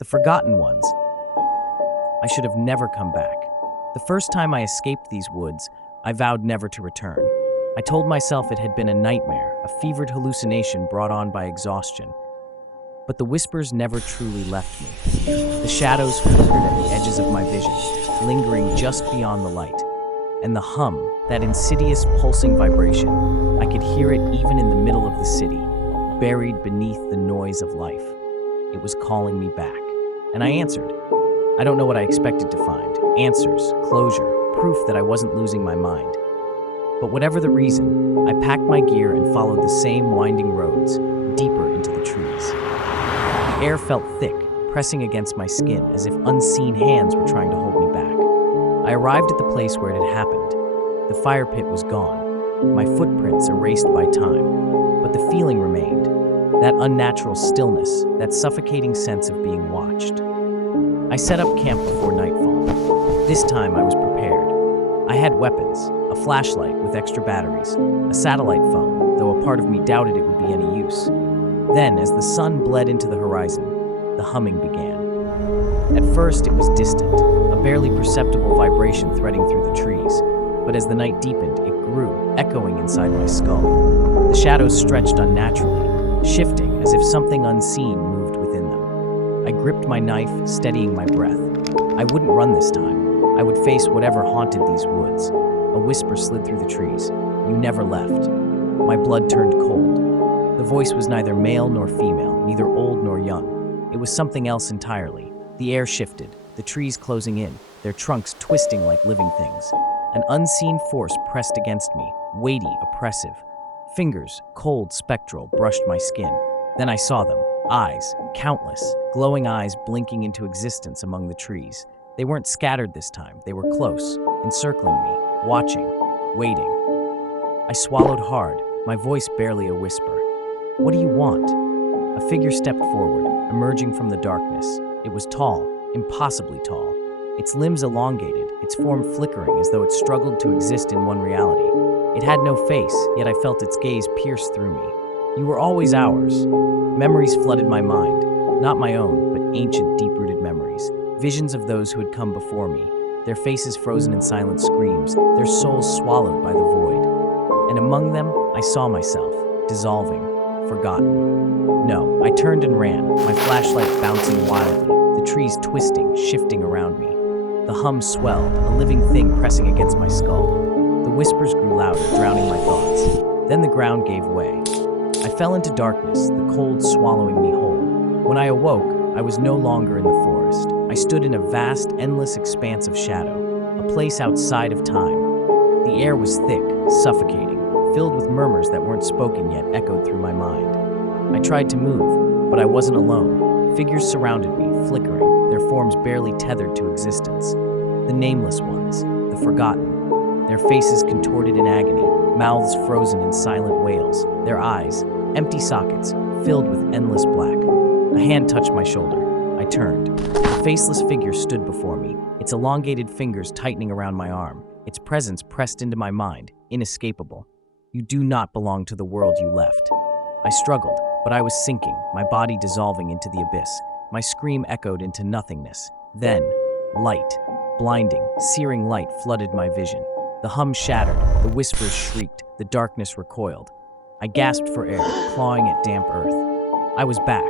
The forgotten ones. I should have never come back. The first time I escaped these woods, I vowed never to return. I told myself it had been a nightmare, a fevered hallucination brought on by exhaustion. But the whispers never truly left me. The shadows flickered at the edges of my vision, lingering just beyond the light. And the hum, that insidious pulsing vibration, I could hear it even in the middle of the city, buried beneath the noise of life. It was calling me back. And I answered. I don't know what I expected to find. Answers, closure, proof that I wasn't losing my mind. But whatever the reason, I packed my gear and followed the same winding roads, deeper into the trees. The air felt thick, pressing against my skin as if unseen hands were trying to hold me back. I arrived at the place where it had happened. The fire pit was gone, my footprints erased by time, but the feeling remained. That unnatural stillness, that suffocating sense of being watched. I set up camp before nightfall. This time I was prepared. I had weapons, a flashlight with extra batteries, a satellite phone, though a part of me doubted it would be any use. Then, as the sun bled into the horizon, the humming began. At first it was distant, a barely perceptible vibration threading through the trees, but as the night deepened, it grew, echoing inside my skull. The shadows stretched unnaturally, shifting as if something unseen moved within them. I gripped my knife, steadying my breath. I wouldn't run this time. I would face whatever haunted these woods. A whisper slid through the trees. You never left. My blood turned cold. The voice was neither male nor female, neither old nor young. It was something else entirely. The air shifted, the trees closing in, their trunks twisting like living things. An unseen force pressed against me, weighty, oppressive. Fingers, cold, spectral, brushed my skin. Then I saw them. Eyes, countless, glowing eyes blinking into existence among the trees. They weren't scattered this time. They were close, encircling me, watching, waiting. I swallowed hard, my voice barely a whisper. What do you want? A figure stepped forward, emerging from the darkness. It was tall, impossibly tall. Its limbs elongated, its form flickering as though it struggled to exist in one reality. It had no face, yet I felt its gaze pierce through me. You were always ours. Memories flooded my mind, not my own, but ancient, deep-rooted memories. Visions of those who had come before me, their faces frozen in silent screams, their souls swallowed by the void. And among them, I saw myself, dissolving, forgotten. No, I turned and ran, my flashlight bouncing wildly, the trees twisting, shifting around me. The hum swelled, a living thing pressing against my skull. The whispers grew louder, drowning my thoughts. Then the ground gave way. I fell into darkness, the cold swallowing me whole. When I awoke, I was no longer in the forest. I stood in a vast, endless expanse of shadow, a place outside of time. The air was thick, suffocating, filled with murmurs that weren't spoken yet echoed through my mind. I tried to move, but I wasn't alone. Figures surrounded me, flickering, their forms barely tethered to existence. The nameless ones, the forgotten, their faces contorted in agony, mouths frozen in silent wails, their eyes, empty sockets, filled with endless black. A hand touched my shoulder. I turned. A faceless figure stood before me, its elongated fingers tightening around my arm, its presence pressed into my mind, inescapable. You do not belong to the world you left. I struggled, but I was sinking, my body dissolving into the abyss. My scream echoed into nothingness. Then, light, blinding, searing light flooded my vision. The hum shattered, the whispers shrieked, the darkness recoiled. I gasped for air, clawing at damp earth. I was back.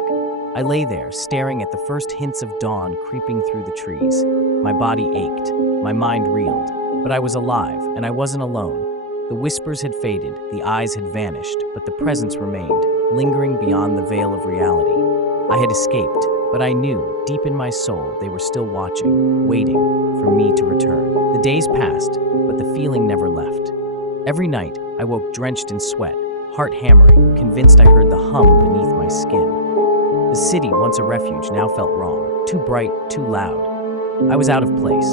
I lay there, staring at the first hints of dawn creeping through the trees. My body ached, my mind reeled, but I was alive, and I wasn't alone. The whispers had faded, the eyes had vanished, but the presence remained, lingering beyond the veil of reality. I had escaped, but I knew, deep in my soul, they were still watching, waiting for me to return. The days passed, but the feeling never left. Every night, I woke drenched in sweat, heart hammering, convinced I heard the hum beneath my skin. The city, once a refuge, now felt wrong, too bright, too loud. I was out of place.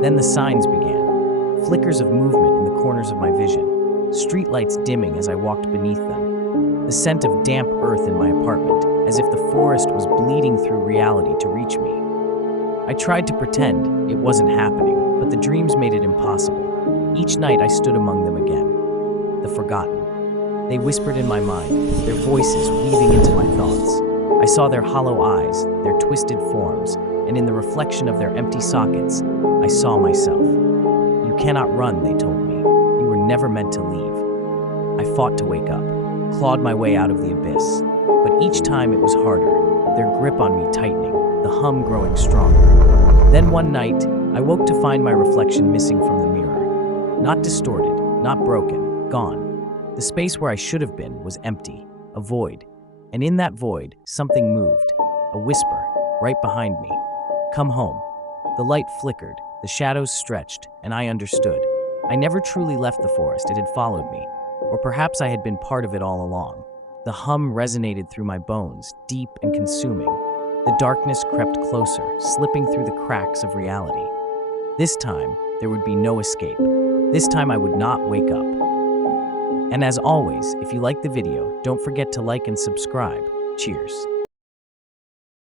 Then the signs began, flickers of movement in the corners of my vision, streetlights dimming as I walked beneath them. The scent of damp earth in my apartment, as if the forest was bleeding through reality to reach me. I tried to pretend it wasn't happening, but the dreams made it impossible. Each night I stood among them again, the forgotten. They whispered in my mind, their voices weaving into my thoughts. I saw their hollow eyes, their twisted forms, and in the reflection of their empty sockets, I saw myself. You cannot run, they told me. You were never meant to leave. I fought to wake up, clawed my way out of the abyss. But each time it was harder, their grip on me tightening, the hum growing stronger. Then one night, I woke to find my reflection missing from the mirror. Not distorted, not broken, gone. The space where I should have been was empty, a void. And in that void, something moved, a whisper, right behind me. Come home. The light flickered, the shadows stretched, and I understood. I never truly left the forest, it had followed me. Or perhaps I had been part of it all along. The hum resonated through my bones, deep and consuming. The darkness crept closer, slipping through the cracks of reality. This time, there would be no escape. This time I would not wake up. And as always, if you liked the video, don't forget to like and subscribe. Cheers.